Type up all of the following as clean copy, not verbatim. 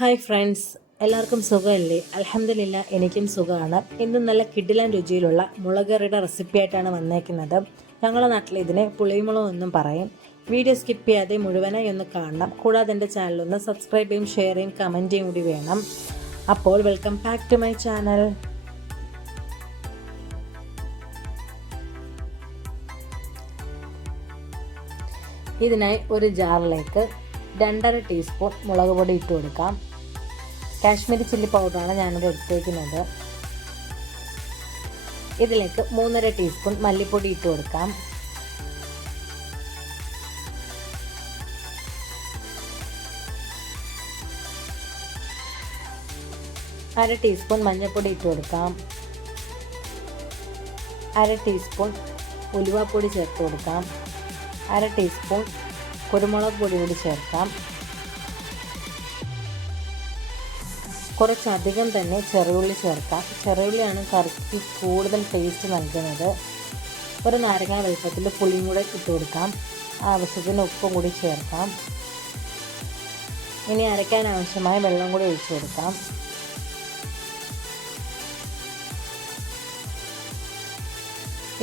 Hi friends, എല്ലാവർക്കും സുഖമല്ലേ? അൽഹംദുലില്ലാ, എനിക്കും സുഖമാണ്. ഇന്നും നല്ല കിടിലൻ രുചിയിലുള്ള മുളകറിയുടെ റെസിപ്പി ആയിട്ടാണ് വന്നേക്കുന്നത്. ഞങ്ങളുടെ നാട്ടിൽ ഇതിനെ പുളിമുളക് എന്നും പറയും. വീഡിയോ സ്കിപ്പ് ചെയ്യാതെ മുഴുവനായി ഒന്ന് കാണണം. കൂടാതെ എൻ്റെ ചാനലൊന്ന് സബ്സ്ക്രൈബ് ചെയ്യും, ഷെയർ ചെയ്യും, കമൻറ്റ് ചെയ്യും കൂടി വേണം. അപ്പോൾ welcome back to my channel. ഇതിനായി ഒരു ജാറിലേക്ക് 2.5 ടീസ്പൂൺ മുളക് പൊടി ഇട്ട് കൊടുക്കാം. കാശ്മീരി ചില്ലി പൗഡറാണ് ഞാനിവിടെ എടുത്തേക്കുന്നത്. ഇതിലേക്ക് 3.5 ടീസ്പൂൺ മല്ലിപ്പൊടി ഇട്ട് കൊടുക്കാം. അര ടീസ്പൂൺ മഞ്ഞൾപ്പൊടി ഇട്ട് കൊടുക്കാം. 1/2 ടീസ്പൂൺ ഉലുവാപ്പൊടി ചേർത്ത് കൊടുക്കാം. 1/2 ടീസ്പൂൺ കുരുമുളക് പൊടി കൂടി ചേർക്കാം. കുറച്ചധികം തന്നെ ചെറിയുള്ളി ചേർക്കാം. ചെറിയുള്ളിയാണ് കറിക്ക് കൂടുതൽ ടേസ്റ്റ് നൽകുന്നത്. ഒരു നാരങ്ങ വലുപ്പത്തിൽ പുളിയും കൂടെ ഇട്ട് കൊടുക്കാം. ആവശ്യത്തിന് ഉപ്പും കൂടി ചേർക്കാം. ഇനി അരയ്ക്കാൻ ആവശ്യമായ വെള്ളം കൂടി ഒഴിച്ചു കൊടുക്കാം.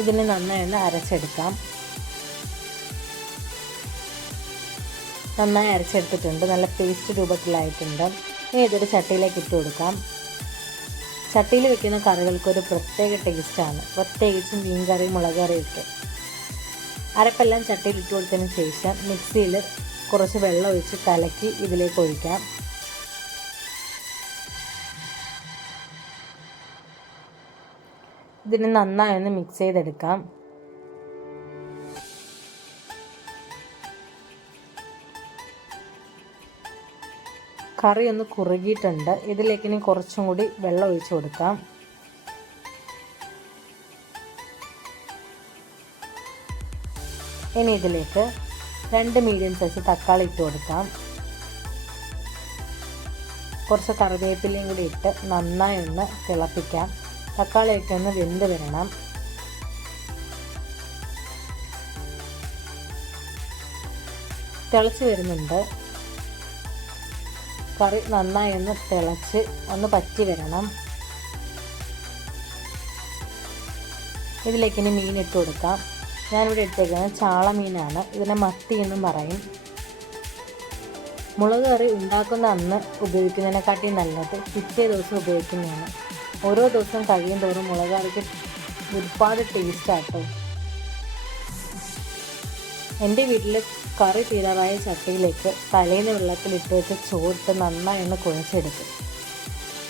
ഇതിന് നന്നായി അരച്ചെടുക്കാം. നന്നായി അരച്ചെടുത്തിട്ടുണ്ട്. നല്ല പേസ്റ്റ് രൂപത്തിലായിട്ടുണ്ട്. ഇനി ഇതൊരു ചട്ടിയിലേക്ക് ഇട്ട് കൊടുക്കാം. ചട്ടിയിൽ വെക്കുന്ന കറികൾക്കൊരു പ്രത്യേക ടേസ്റ്റാണ്, പ്രത്യേകിച്ചും മീൻ കറി, മുളക് കറി ഒക്കെ. അരപ്പെല്ലാം ചട്ടിയിൽ ഇട്ട് കൊടുത്തതിന് ശേഷം മിക്സിയിൽ കുറച്ച് വെള്ളം ഒഴിച്ച് കലക്കി ഇതിലേക്ക് ഒഴിക്കാം. ഇതിന് നന്നായി ഒന്ന് മിക്സ് ചെയ്തെടുക്കാം. കറി ഒന്ന് കുറുകിയിട്ടുണ്ട്. ഇതിലേക്ക് ഇനി കുറച്ചും കൂടി വെള്ളം ഒഴിച്ചു കൊടുക്കാം. ഇനി ഇതിലേക്ക് 2 മീഡിയം സൈസ് തക്കാളി ഇട്ട് കൊടുക്കാം. കുറച്ച് കറിവേപ്പിലയും കൂടി ഇട്ട് നന്നായി ഒന്ന് തിളപ്പിക്കാം. തക്കാളിയൊക്കെ ഒന്ന് വെന്ത് വരണം. തിളച്ച് വരുന്നുണ്ട്. കറി നന്നായി ഒന്ന് തിളച്ച് ഒന്ന് പറ്റി വരണം. ഇതിലേക്ക് ഇനി മീൻ ഇട്ട് കൊടുക്കാം. ഞാനിവിടെ എടുത്തേക്കുന്നത് ചാള മീനാണ്. ഇതിനെ മത്തി എന്നും പറയും. മുളക് കറി ഉണ്ടാക്കുന്ന അന്ന് ഉപയോഗിക്കുന്നതിനെക്കാട്ടി നല്ലത് പിറ്റേ ദിവസം ഉപയോഗിക്കുന്നതാണ്. ഓരോ ദിവസം കഴിയും തോറും മുളക് കറിക്ക് ഒരുപാട് ടേസ്റ്റാട്ടോ. എൻ്റെ വീട്ടിൽ കറി തീരാറായ ചട്ടിയിലേക്ക് തലേന്ന് വെള്ളത്തിലിട്ട് വെച്ച് ചോറിട്ട് നന്നായി ഒന്ന് കുഴച്ചെടുക്കും.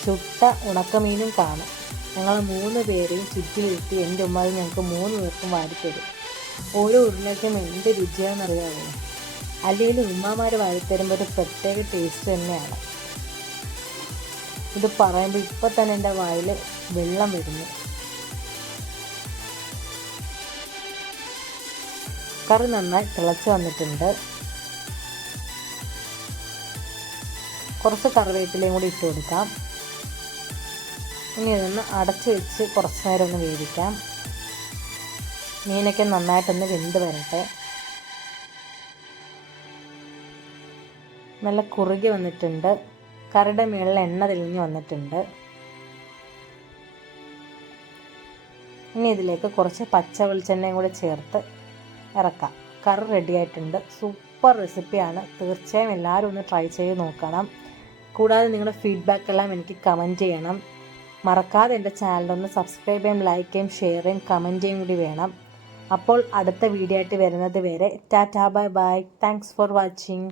ചുട്ട ഉണക്കമീനും കാണും. ഞങ്ങൾ 3 പേരെയും ചുറ്റിലിരുത്തി എൻ്റെ ഉമ്മ ഞങ്ങൾക്ക് 3 പേർക്കും വാരിത്തരും. ഓരോ ഉരുളയ്ക്കും എന്ത് രുചിയാണെന്നറിയാമോ? അല്ലെങ്കിൽ ഉമ്മമാർ വാരിത്തരുമ്പോൾ ഒരു പ്രത്യേക ടേസ്റ്റ് തന്നെയാണ്. ഇത് പറയുമ്പോൾ ഇപ്പം തന്നെ എൻ്റെ വായിൽ വെള്ളം വരുന്നു. കറി നന്നായി തിളച്ച് വന്നിട്ടുണ്ട്. കുറച്ച് കറിവേപ്പിലയും കൂടി ഇട്ട് കൊടുക്കാം. ഇനി ഇതൊന്ന് അടച്ച് വെച്ച് കുറച്ച് നേരം ഒന്ന് വേവിക്കാം. മീനൊക്കെ നന്നായിട്ടൊന്ന് വെന്ത് വരട്ടെ. നല്ല കുറുകി വന്നിട്ടുണ്ട്. കറിയുടെ മുകളിൽ എണ്ണ തെളിഞ്ഞ് വന്നിട്ടുണ്ട്. ഇനി ഇതിലേക്ക് കുറച്ച് പച്ച വെളിച്ചെണ്ണയും കൂടി ചേർത്ത് ഇറക്കാം. കറി റെഡി ആയിട്ടുണ്ട്. സൂപ്പർ റെസിപ്പിയാണ്. തീർച്ചയായും എല്ലാവരും ഒന്ന് ട്രൈ ചെയ്ത് നോക്കണം. കൂടാതെ നിങ്ങളുടെ ഫീഡ്ബാക്കെല്ലാം എനിക്ക് കമൻറ്റ് ചെയ്യണം. മറക്കാതെ എൻ്റെ ചാനലൊന്ന് സബ്സ്ക്രൈബ് ചെയ്യും, ലൈക്ക് ചെയ്യും, ഷെയർ ചെയ്യും, കമൻറ്റ് ചെയ്യും കൂടി വേണം. അപ്പോൾ അടുത്ത വീഡിയോ ആയിട്ട് വരുന്നത് വരെ Tata, bye bye. Thanks for watching.